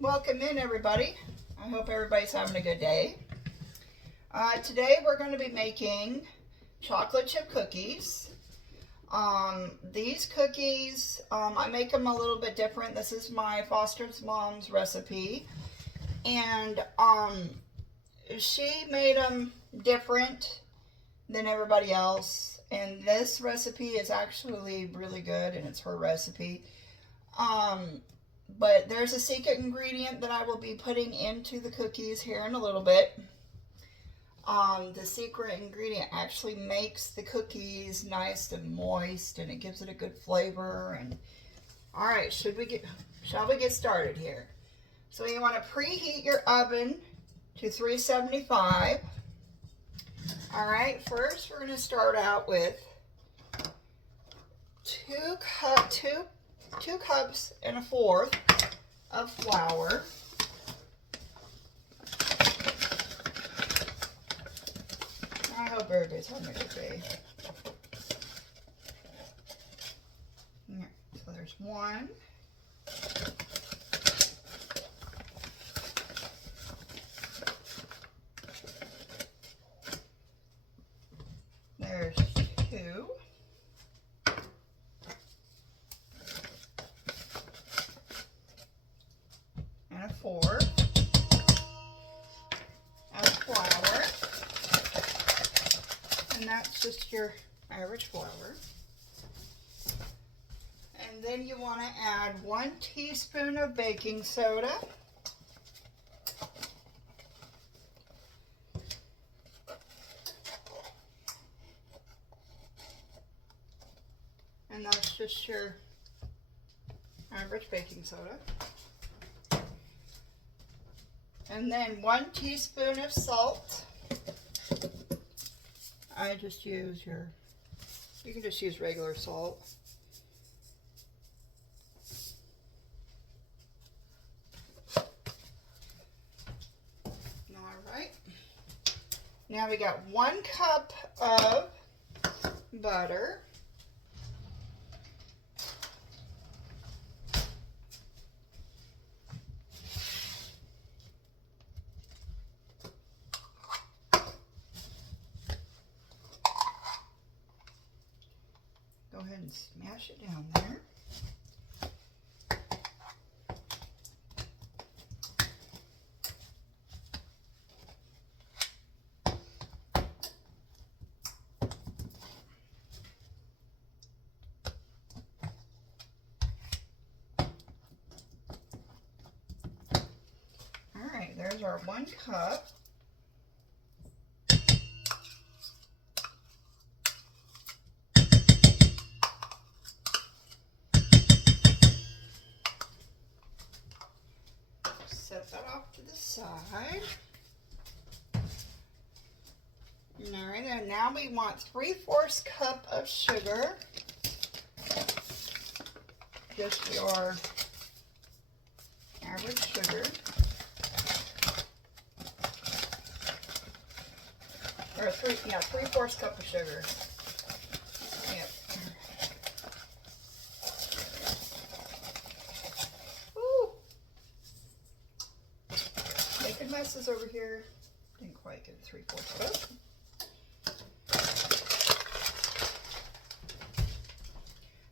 Welcome in, everybody. I hope everybody's having a good day. Today we're going to be making chocolate chip cookies. These cookies, I make them a little bit different. This is my foster mom's recipe, and she made them different than everybody else. And this recipe is actually really good, and it's her recipe. But there's a secret ingredient that I will be putting into the cookies here in a little bit. The secret ingredient actually makes the cookies nice and moist, and it gives it a good flavor. And all right, shall we get started here? So you want to preheat your oven to 375. All right, first we're going to start out with 2 cups and a fourth of flour. I hope everybody's having a good day. Yeah, so there's 1. There's 2. And a 4 of flour. And that's just your average flour. And then you want to add 1 teaspoon of baking soda. And that's just your average baking soda. And then 1 teaspoon of salt. I just use you can just use regular salt. Alright. Now we got 1 cup of butter. Go ahead and smash it down there. All right, there's our 1 cup. Set that off to the side. All right, and now we want 3/4 cup of sugar. Just your average sugar. Or 3/4 cup of sugar. Yep. Making messes over here. Didn't quite get a 3/4 cup.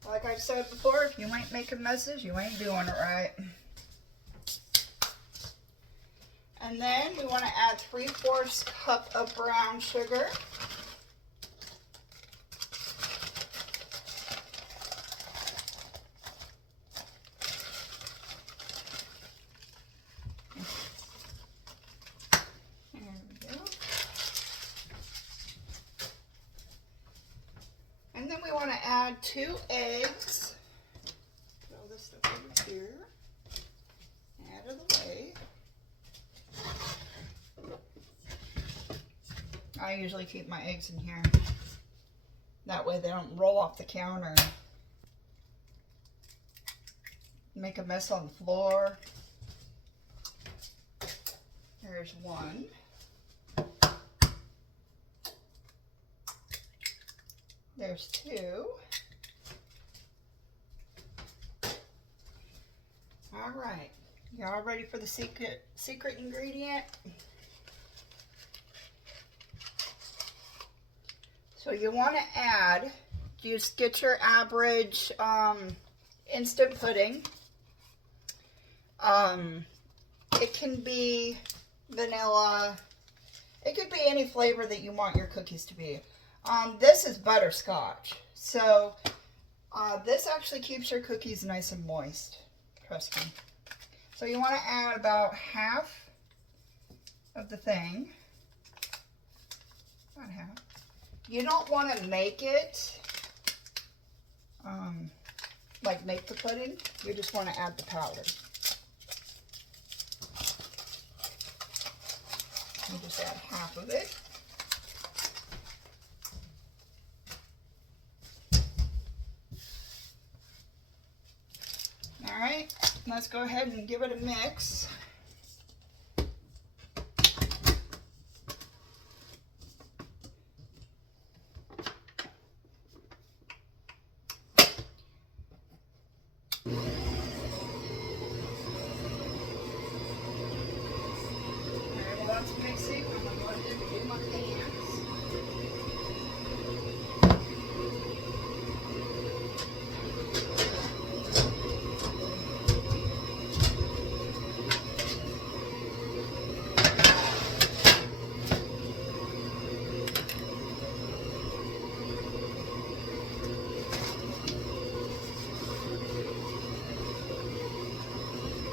Like I've said before, if you ain't making messes, you ain't doing it right. And then we want to add 3/4 cup of brown sugar. And then we want to add 2 eggs. Put all this stuff over here. Out of the way. I usually keep my eggs in here. That way they don't roll off the counter and make a mess on the floor. There's 1. There's 2. All right. Y'all ready for the secret ingredient? So you want to add, just get your average instant pudding. It can be vanilla. It could be any flavor that you want your cookies to be. This is butterscotch. So this actually keeps your cookies nice and moist. Trust me. So you want to add about half of the thing. Not half. You don't want to make it, like make the pudding. You just want to add the powder. You just add half of it. All right, let's go ahead and give it a mix. That's mixing. I'm going to go ahead and do my pans.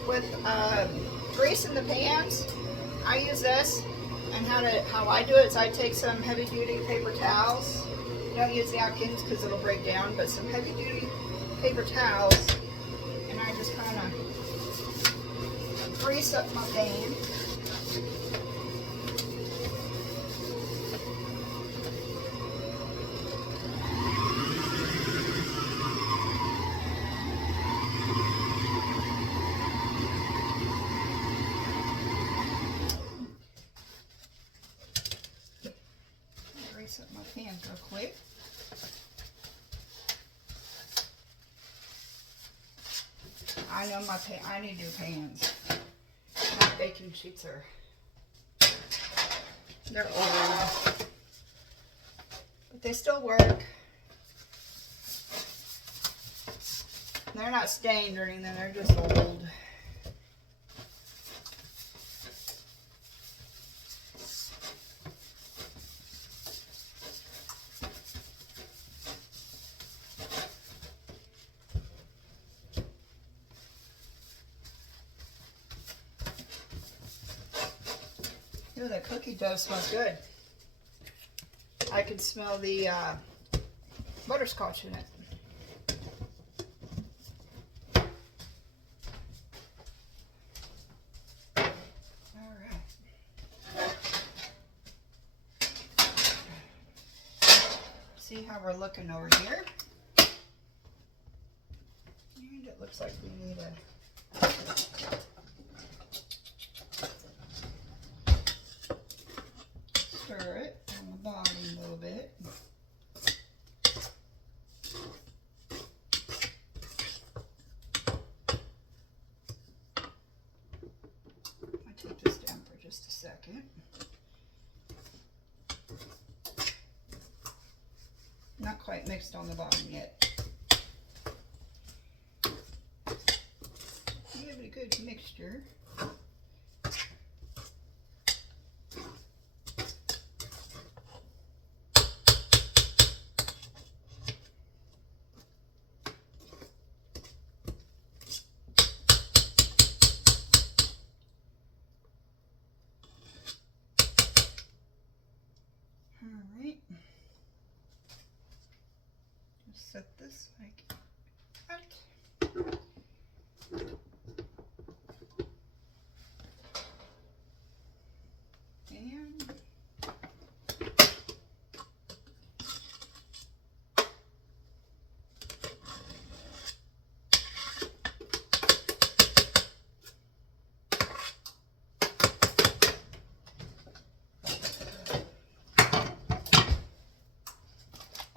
With grease in the pans, I use this, and how I do it is I take some heavy duty paper towels. Don't use napkins because it'll break down, but some heavy duty paper towels, and I just kind of grease up my pan. Grease up my pans real quick. I know I need new pans. My baking sheets they're old, but they still work. They're not stained or anything, they're just old. Ooh, that cookie dough smells good. I can smell the butterscotch in it. All right. See how we're looking over here? And it looks like we need a stir it on the bottom a little bit. I'll take this down for just a second. Not quite mixed on the bottom yet. Give it a good mixture. Alright, just set this like that.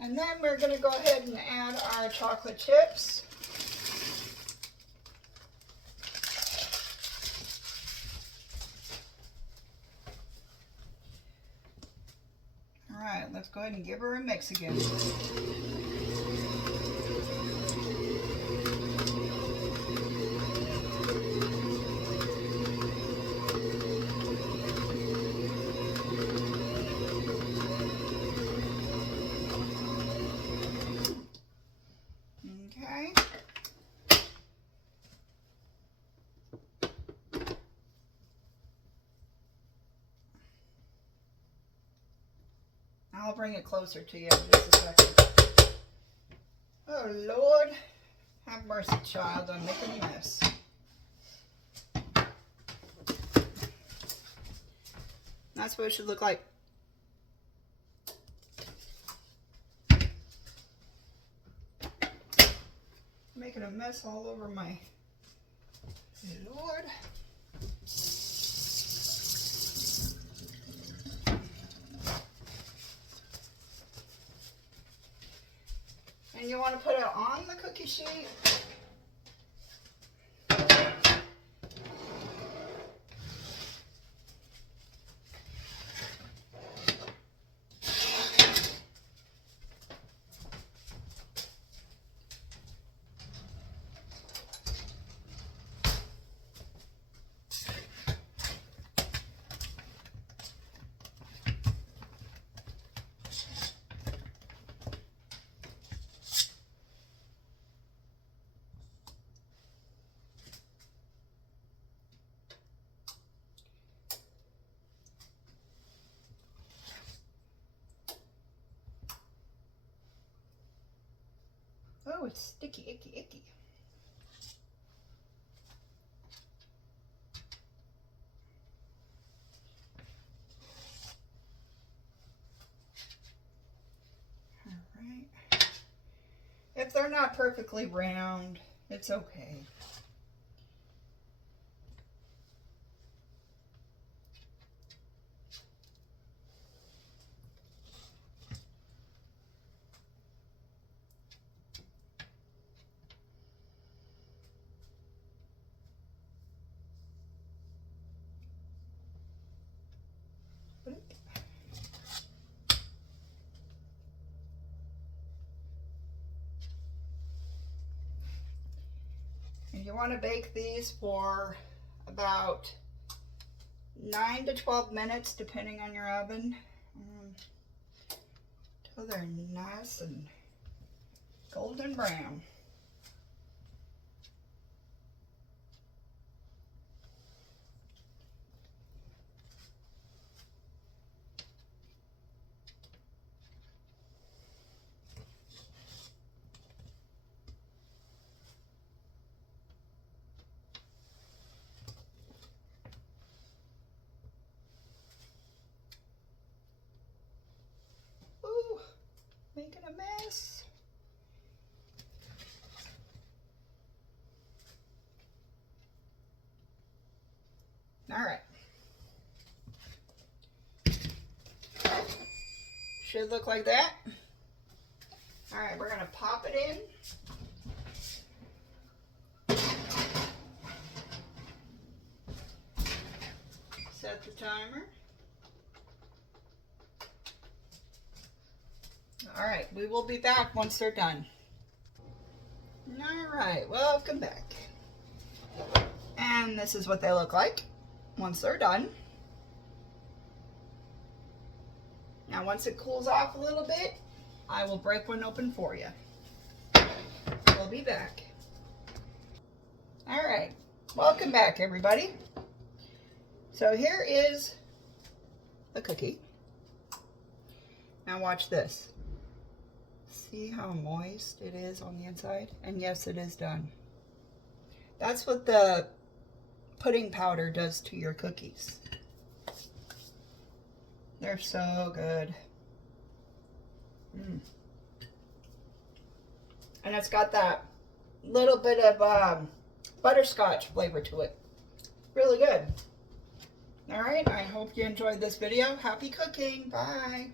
And then we're going to go ahead and add our chocolate chips. let's go ahead and give her a mix again. Okay. I'll bring it closer to you in just a second. Oh Lord, have mercy, child, I'm making a mess. That's what it should look like. Making a mess all over my Lord. And you want to put it on the cookie sheet. Oh, it's sticky, icky, icky. All right. If they're not perfectly round, it's okay. And you want to bake these for about 9 to 12 minutes, depending on your oven, until they're nice and golden brown. Ooh, making a mess. All right. Should look like that. All right, we're gonna pop it in. Set the timer. All right, we will be back once they're done. All right, welcome back. And this is what they look like once they're done. Now, once it cools off a little bit, I will break one open for you. We'll be back. All right, welcome back, everybody. So here is the cookie. Now watch this. See how moist it is on the inside? And yes, it is done. That's what the pudding powder does to your cookies. They're so good. And it's got that little bit of butterscotch flavor to it. Really good. All right, I hope you enjoyed this video. Happy cooking. Bye.